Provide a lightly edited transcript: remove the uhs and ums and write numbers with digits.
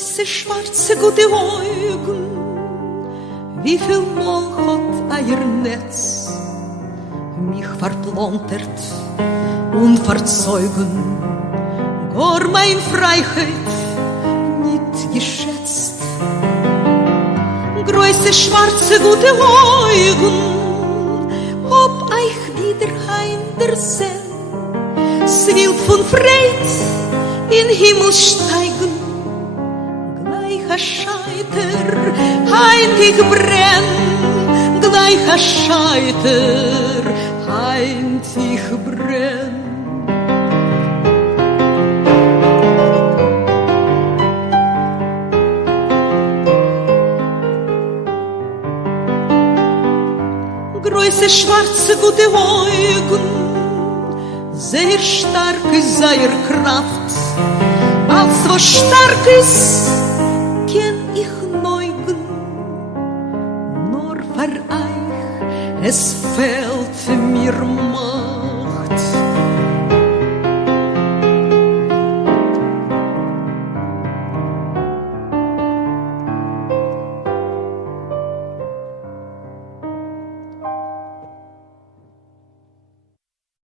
Große, schwarze, gute Augen, wie viel Mol hat euer Netz mich verplontert und verzeugen, gar mein Freiheit nicht geschätzt. Große, schwarze, gute Augen, ob euch wieder ein der Sinn, Swild von Freit in Himmel steigen, gleich a Scheiter, heintig brenn, gleich a Scheiter, heintig brenn. Große, schwarze, gute Augen, sehr stark ist seine Kraft, als was stark ist, kenn ich neugen, nur für euch, es fehlt mir Macht.